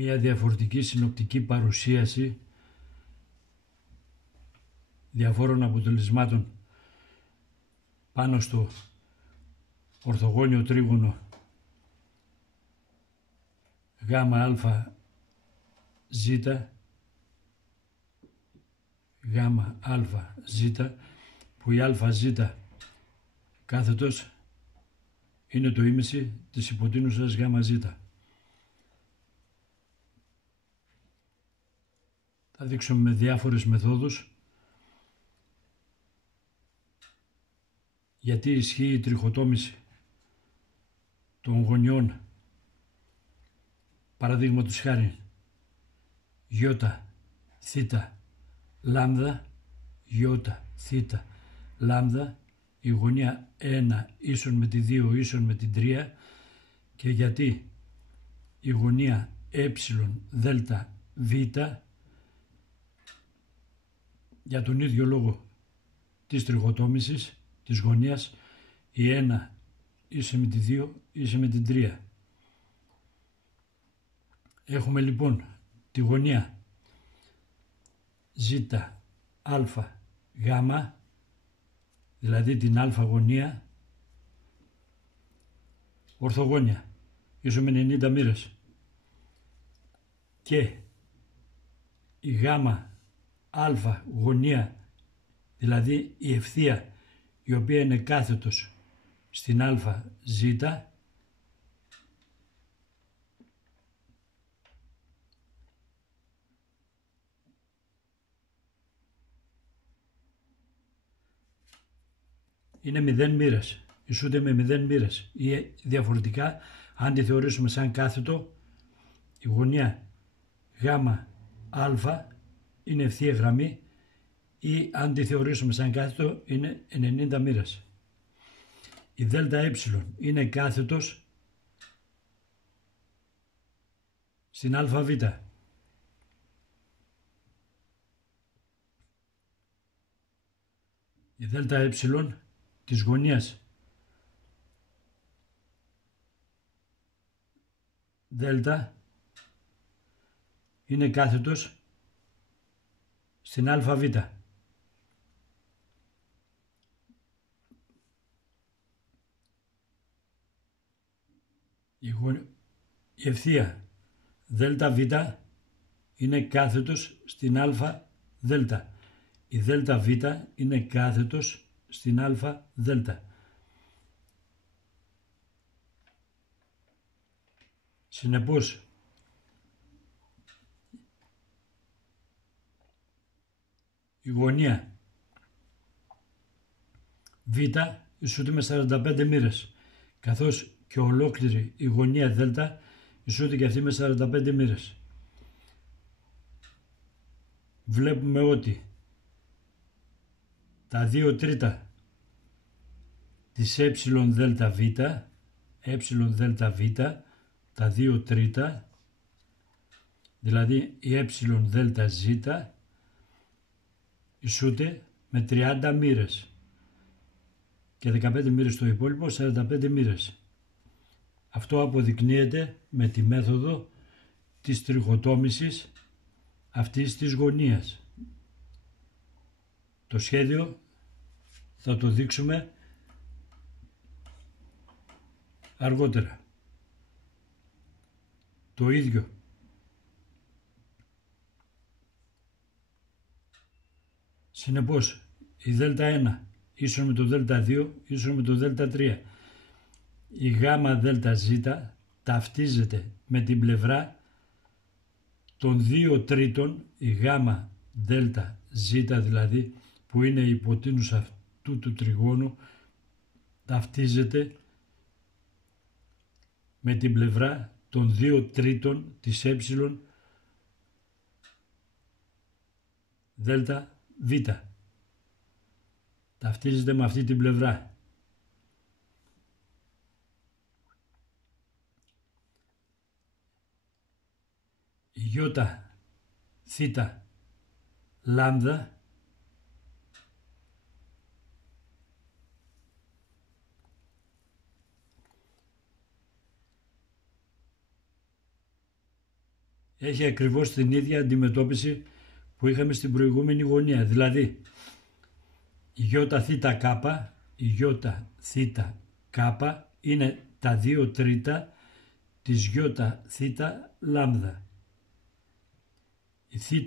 μια διαφορετική συνοπτική παρουσίαση διαφόρων αποτελεσμάτων πάνω στο ορθογώνιο τρίγωνο γάμα αλφα ζήτα, γάμα αλφα ζήτα, που η αλφα ζήτα κάθετος είναι το ήμιση της υποτείνουσας γάμα ζήτα. Θα δείξουμε με διάφορες μεθόδους γιατί ισχύει η τριχοτόμηση των γωνιών, παραδείγματος χάρη γιώτα, θήτα, λάμδα, γιώτα, θήτα, λάμδα, η γωνία 1 ίσον με τη 2 ίσον με την 3, και γιατί η γωνία δέλτα β, για τον ίδιο λόγο της τριχοτόμησης της γωνίας, η 1 ίσε με τη 2 ίσε με την 3. Έχουμε λοιπόν τη γωνία ζ, α, γ, δηλαδή την α γωνία ορθογώνια ίσο με 90 μοίρες, και η γάμα α γωνία, δηλαδή η ευθεία η οποία είναι κάθετος στην α ζήτα, είναι 0 μοίρες, ισούται με 0 μοίρες, ή διαφορετικά αν τη θεωρήσουμε σαν κάθετο, η γωνία γάμα α είναι ευθεία γραμμή, ή αν τη θεωρήσουμε σαν κάθετο είναι 90 μοίρες. Η δέλτα ε είναι κάθετος στην αβ. Η δέλτα ε της γωνίας δέλτα είναι κάθετος στην αβ. Η ευθεία δέλτα β είναι κάθετος στην α δέλτα. Η δέλτα β είναι κάθετος στην α δέλτα. Συνεπώς, η γωνία β ισούται με 45 μοίρες, καθώς και ολόκληρη η γωνία δέλτα ισούται και αυτή με 45 μοίρες. Βλέπουμε ότι τα 2 τρίτα της δέλτα β, δέλτα β, τα 2 τρίτα, δηλαδή η δέλτα ζ, ισούται με 30 μοίρες και 15 μοίρες το υπόλοιπο, 45 μοίρες. Αυτό αποδεικνύεται με τη μέθοδο της τριχοτόμησης αυτής της γωνίας. Το σχέδιο θα το δείξουμε αργότερα. Το ίδιο συνεπώς, η δέλτα 1 ίσον με το δέλτα 2 ίσον με το δέλτα 3. Η γάμα δέλτα ζ ταυτίζεται με την πλευρά των 2 τρίτων, η γάμα δέλτα ζ δηλαδή, που είναι η υποτείνουσα αυτού του τριγώνου, ταυτίζεται με την πλευρά των 2 τρίτων της δέλτα β. Ταυτίζεται με αυτή την πλευρά. Η γιώτα θήτα λάμδα έχει ακριβώς την ίδια αντιμετώπιση που είχαμε στην προηγούμενη γωνία. Δηλαδή, η ΙΘΚ, η ΙΘΚ είναι τα 2 τρίτα της ΙΘ λάμδα. Η ΘΙ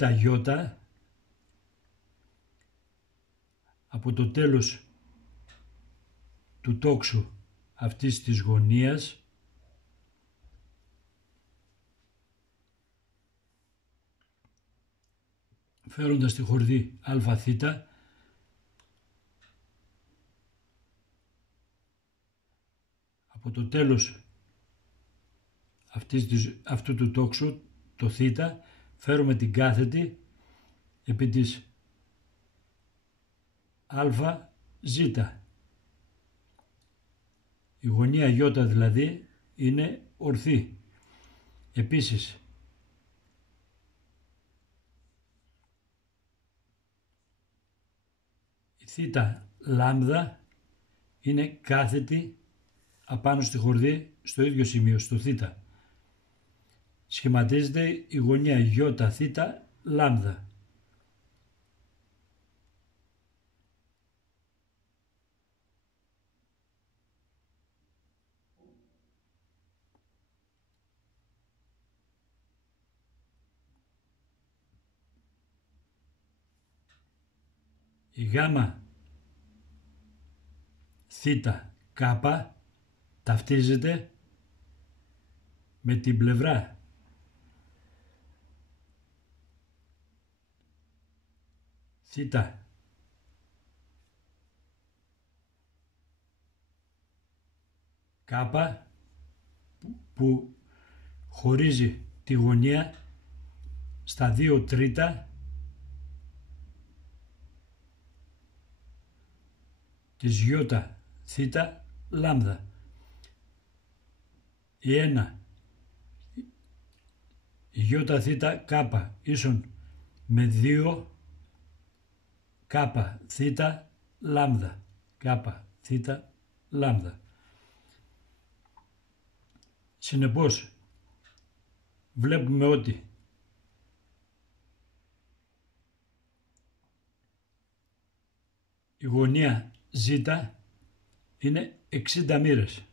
από το τέλος του τόξου αυτής της γωνίας φέροντας τη χορδή ΑΘ από το τέλος αυτού του τόξου, το θ, φέρουμε την κάθετη επί της ΑΖ. Η γωνία Ι δηλαδή είναι ορθή. Επίσης, η θ λάμδα είναι κάθετη απάνω στη χορδή στο ίδιο σημείο, στο θ. Σχηματίζεται η γωνία ΙΘ λάμδα. Η γάμα ΘΚ ταυτίζεται με την πλευρά ΘΚ που χωρίζει τη γωνία στα 2 τρίτα της ΙΘ λάμδα. Η ΙΘΚ ίσον με 2 ΚΘ λάμδα. ΚΘ λάμδα. Συνεπώς, βλέπουμε ότι η γωνία Ζ είναι 60 μοίρες.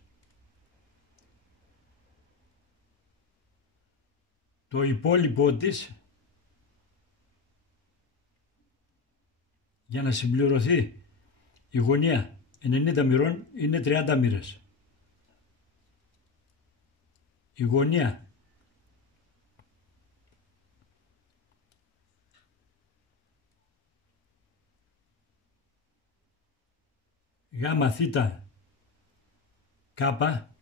Το υπόλοιπό της, για να συμπληρωθεί η γωνία 90 μοιρών, είναι 30 μοίρες. Η γωνία γάμα θ κάπα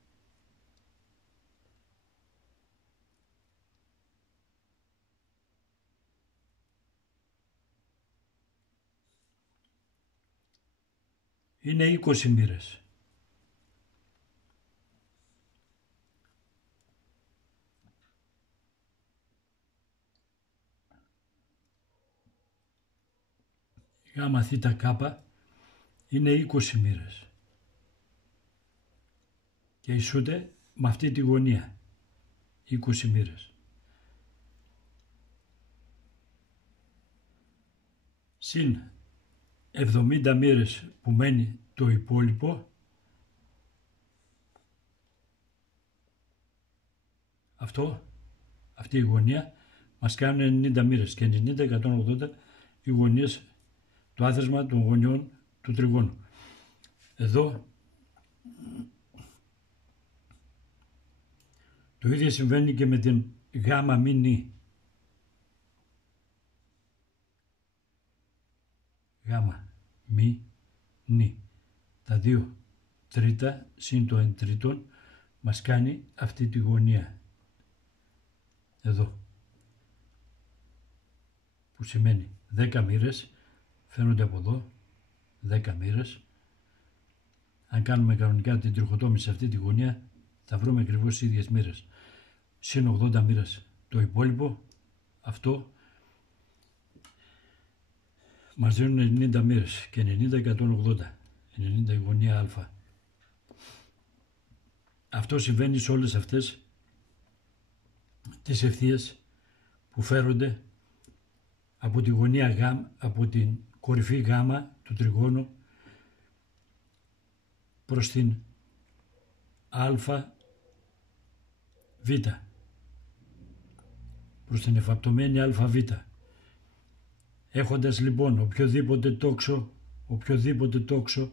είναι 20 μοίρες. Η γάμα θ κάπα είναι 20 μοίρες και ισούται με αυτή τη γωνία 20 μοίρες. Συν 70 μοίρες που μένει το υπόλοιπο, αυτή η γωνία μας κάνουν 90 μοίρες και 90-180 οι γωνίες, το άθροισμα των γωνιών του τριγώνου. Εδώ το ίδιο συμβαίνει και με την γάμα μη νη. Γάμα μη νη. Τα 2 τρίτα συν το 1 τρίτον μας κάνει αυτή τη γωνία. Εδώ. Που σημαίνει 10 μοίρες φαίνονται από εδώ. 10 μοίρες. Αν κάνουμε κανονικά την τριχοτόμηση σε αυτή τη γωνία, θα βρούμε ακριβώς τις ίδιες μοίρες. Συν 80 μοίρες το υπόλοιπο, αυτό μας δίνουν 90 μοίρες και 90-180. 90 η γωνία α. Αυτό συμβαίνει σε όλες αυτές τις ευθείες που φέρονται από τη γωνία Γ, από την κορυφή Γ του τριγώνου προς την Α, Β, προς την εφαπτωμένη ΑΒ. Έχοντας λοιπόν οποιοδήποτε τόξο,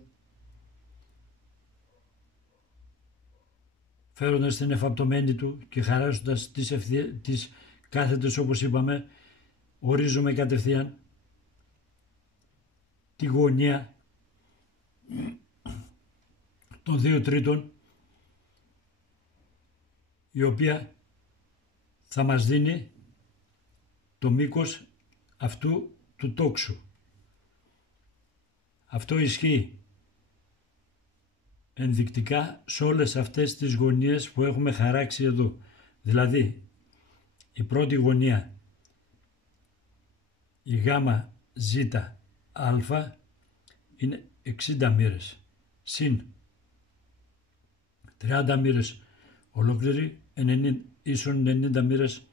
φέροντας την εφαπτωμένη του και χαράζοντας τις κάθετες, όπως είπαμε, ορίζουμε κατευθείαν τη γωνία των 2/3, η οποία θα μας δίνει το μήκος αυτού του τόξου. Αυτό ισχύει ενδεικτικά σε όλες αυτές τις γωνίες που έχουμε χαράξει εδώ. Δηλαδή, η πρώτη γωνία, η ΓΖ Α, είναι 60 μοίρες, συν 30 μοίρες ολόκληρη, ίσον 90 μοίρες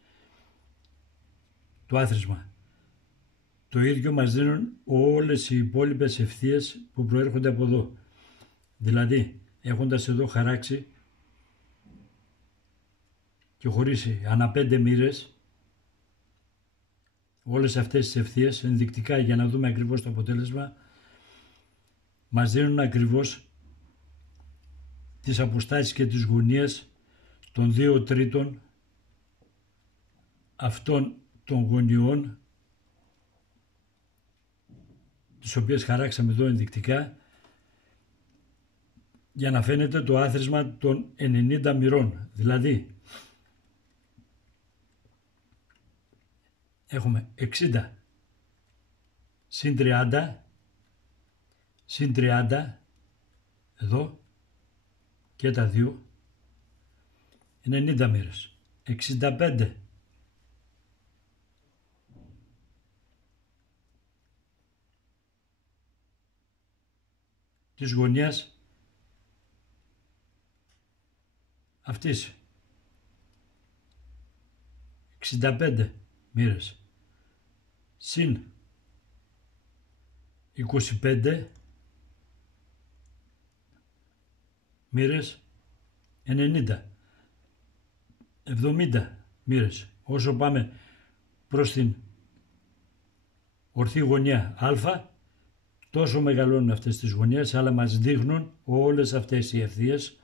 το άθροισμα. Το ίδιο μας δίνουν όλες οι υπόλοιπες ευθείες που προέρχονται από εδώ. Δηλαδή, έχοντας εδώ χαράξει και χωρίσει ανά 5 μοίρες όλες αυτές τις ευθείες, ενδεικτικά για να δούμε ακριβώς το αποτέλεσμα, μας δίνουν ακριβώς τις αποστάσεις και τις γωνίες των 2/3 αυτών των γωνιών, τις οποίες χαράξαμε εδώ ενδεικτικά, για να φαίνεται το άθροισμα των 90 μοιρών. Δηλαδή, έχουμε 60 συν 30 συν 30 εδώ και τα δύο, 90 μοίρες. 65 της γωνίας αυτής, 65 μοίρες συν 25 μοίρες, 90, 70 μοίρες. Όσο πάμε προς την ορθή γωνία Α, τόσο μεγαλώνουν αυτές τις γωνίες, αλλά μας δείχνουν όλες αυτές οι ευθείες,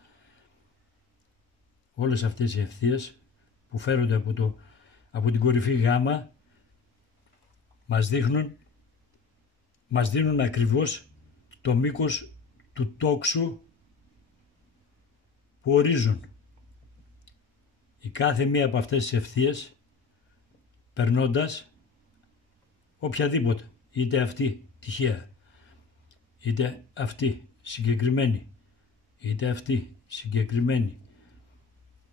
που φέρονται από την κορυφή Γ, μας δίνουν ακριβώς το μήκος του τόξου που ορίζουν. Η κάθε μία από αυτές τις ευθείες, περνώντας οποιαδήποτε, είτε αυτή τυχαία, είτε αυτή συγκεκριμένη, είτε αυτή συγκεκριμένη,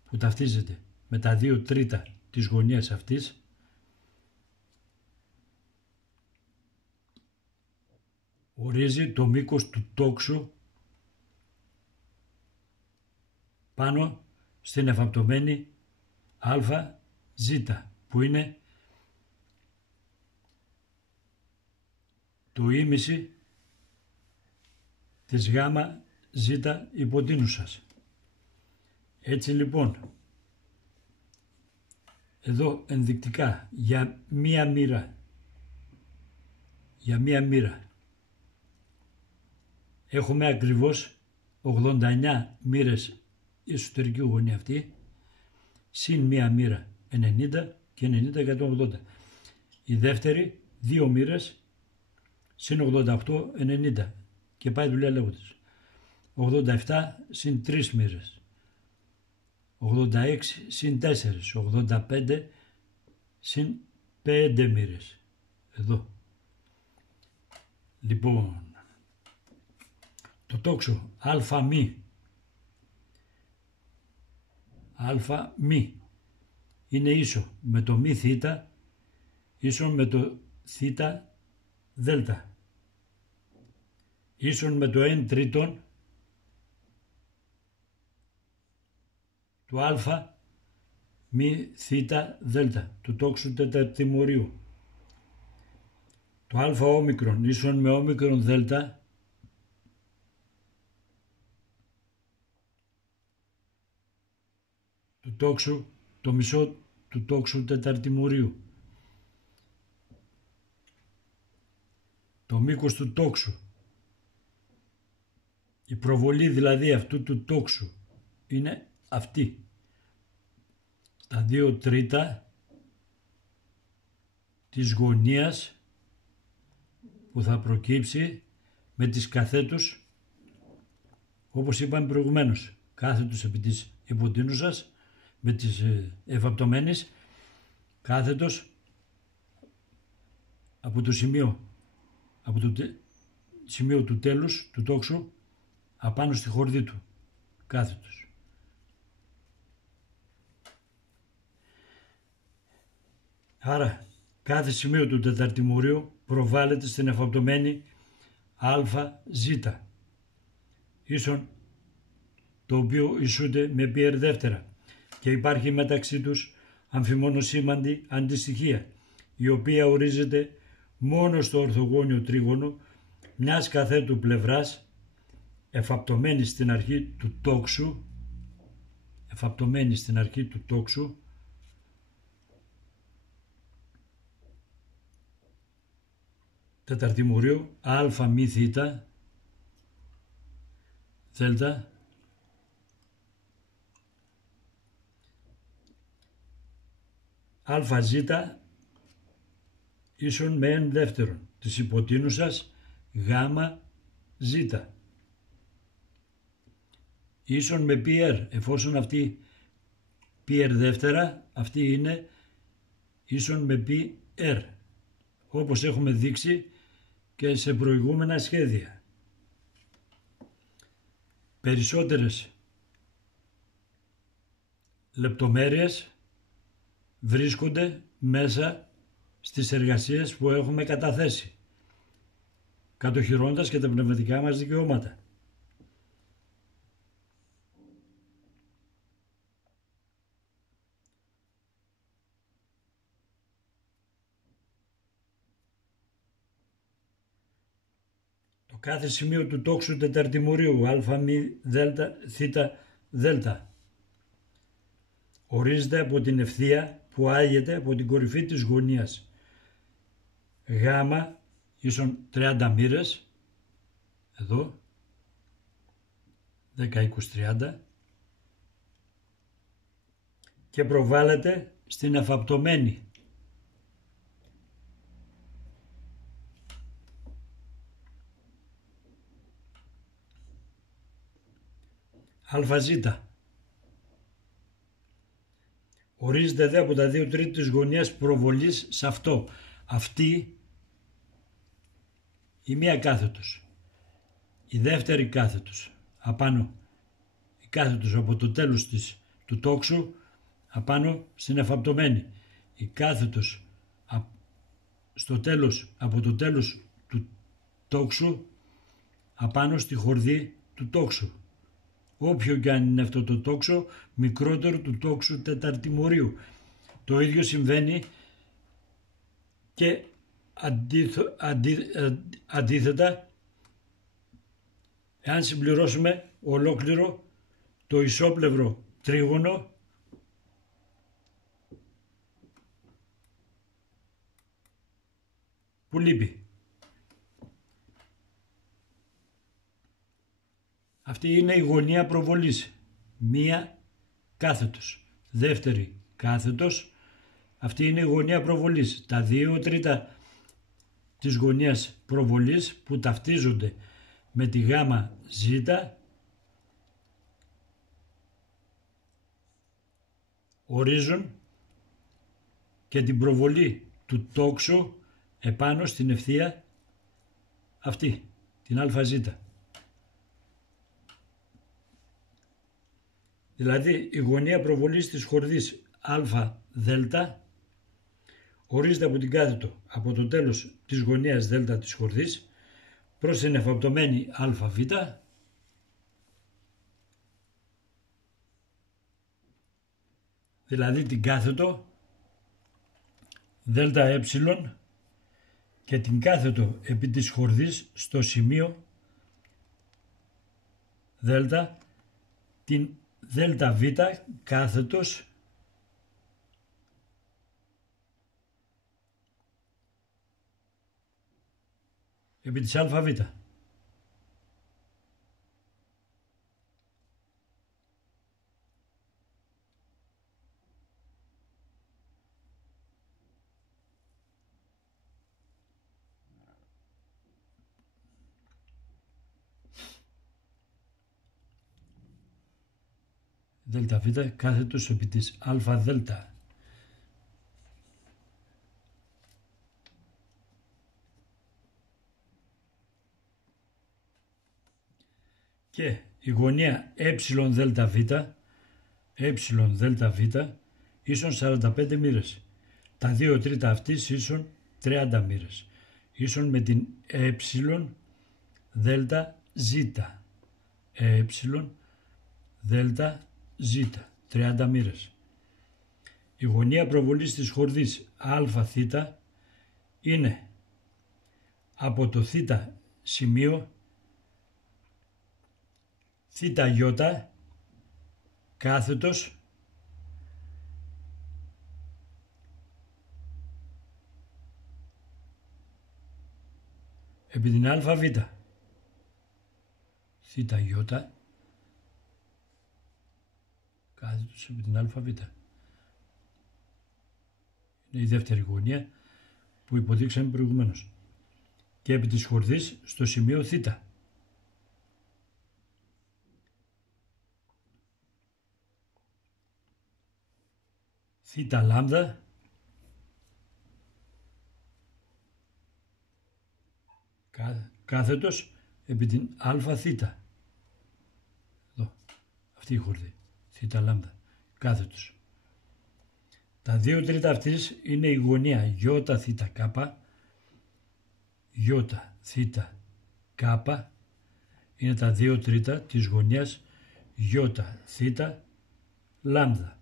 που ταυτίζεται με τα 2/3 της γωνίας αυτής, ορίζει το μήκος του τόξου πάνω στην εφαπτωμένη ΑΖ, που είναι το ήμιση της ΓΖ υποτείνουσας. Έτσι λοιπόν, εδώ ενδεικτικά για μία μοίρα έχουμε ακριβώς 89 μοίρες η εσωτερική γωνία αυτή, συν μία μοίρα 90 και 90 180. Η δεύτερη 2 μοίρες συν 88 90 και πάει δουλειά λέγοντας. 87 συν 3 μοίρες, 86 συν 4, 85 συν 5 μοίρες. Εδώ. Λοιπόν, το τόξο ΑΜ είναι ίσο με το μη θ ίσον με το θ δέλτα ίσον με το 1/3 του α μη θήτα δέλτα του τόξου τεταρτημορίου. Το α όμικρον ίσον με όμικρον δέλτα του τόξου, το μισό του τόξου τεταρτημορίου. Το μήκος του τόξου, η προβολή δηλαδή αυτού του τόξου είναι αυτή. Τα 2 τρίτα της γωνίας που θα προκύψει με τις καθέτους, όπως είπαμε προηγουμένως, κάθετος επί της υποτείνουσας με τις εφαπτωμένες, κάθετος από το σημείο του τέλους του τόξου απάνω στη χορδή του, κάθετος. Άρα κάθε σημείο του τεταρτημορίου προβάλλεται στην εφαπτωμένη ΑΖ, ίσον το οποίο ισούται με πι δεύτερα, και υπάρχει μεταξύ τους αμφιμονοσήμαντη αντιστοιχεία, η οποία ορίζεται μόνο στο ορθογώνιο τρίγωνο μιας καθέτου πλευράς, εφαπτωμένη στην αρχή του τόξου, τεταρτημορίου α μη θήτα δέλτα ΑΖ ίσον με εν δεύτερον της υποτείνουσας γ-ζ ίσον με πι εφόσον αυτή πι δεύτερα, αυτή είναι ίσον με πι όπως έχουμε δείξει και σε προηγούμενα σχέδια. Περισσότερες λεπτομέρειες βρίσκονται μέσα στις εργασίες που έχουμε καταθέσει, κατοχυρώντας και τα πνευματικά μας δικαιώματα. Το κάθε σημείο του τόξου τεταρτημορίου α μη δέλτα θήτα δέλτα ορίζεται από την ευθεία που άγεται από την κορυφή της γωνίας γ ίσον 30 μοίρες, εδώ 10, 20, 30, και προβάλλεται στην εφαπτωμένη ΑΖ. Ορίζεται δε από τα 2 τρίτα της γωνίας προβολής σε αυτό. Αυτή η μία κάθετος, η δεύτερη κάθετος, απάνω η κάθετος από το τέλος του τόξου απάνω στην εφαπτωμένη, η κάθετος στο τέλος, από το τέλος του τόξου απάνω στη χορδή του τόξου. Όποιο και αν είναι αυτό το τόξο, μικρότερο του τόξου τεταρτημορίου. Το ίδιο συμβαίνει και αντίθετα, εάν συμπληρώσουμε ολόκληρο το ισόπλευρο τρίγωνο που λείπει. Αυτή είναι η γωνία προβολής. Μία κάθετος, δεύτερη κάθετος. Αυτή είναι η γωνία προβολής. Τα 2 τρίτα της γωνίας προβολής που ταυτίζονται με τη γ-ζ ορίζουν και την προβολή του τόξου επάνω στην ευθεία αυτή, την ΑΖ. Δηλαδή η γωνία προβολής της χορδής ΑΔ ορίζεται από την κάθετο από το τέλος της γωνίας δ της χορδής προς την εφαπτωμένη ΑΒ δηλαδή την κάθετο δέλτα ε και την κάθετο επί της χορδής στο σημείο δέλτα, την δέλτα β κάθετος επί της αβ. Δέλτα β κάθετος επί της α δέλτα. Και η γωνία ε δέλτα β ίσον 45 μοίρες. Τα 2 τρίτα αυτής ίσον 30 μοίρες. Ίσον με την ε δέλτα ζ. Δέλτα ζ, 30 μοίρες. Η γωνία προβολής της χορδής ΑΘ είναι από το θ σημείο θ ι κάθετος επί την ΑΒ. Θ ι κάθετος επί την ΑΒ. Είναι η δεύτερη γωνία που υποδείξαμε προηγουμένως. Και επί της χορδής στο σημείο θ. Θ λάμδα κάθετος επί την ΑΘ. Εδώ, αυτή η χορδή. Θ λάμδα κάθετος. Τα 2 τρίτα αυτής είναι η γωνία ΙΘΚ, ΙΘΚ είναι τα 2 τρίτα της γωνίας ΙΘ λάμδα.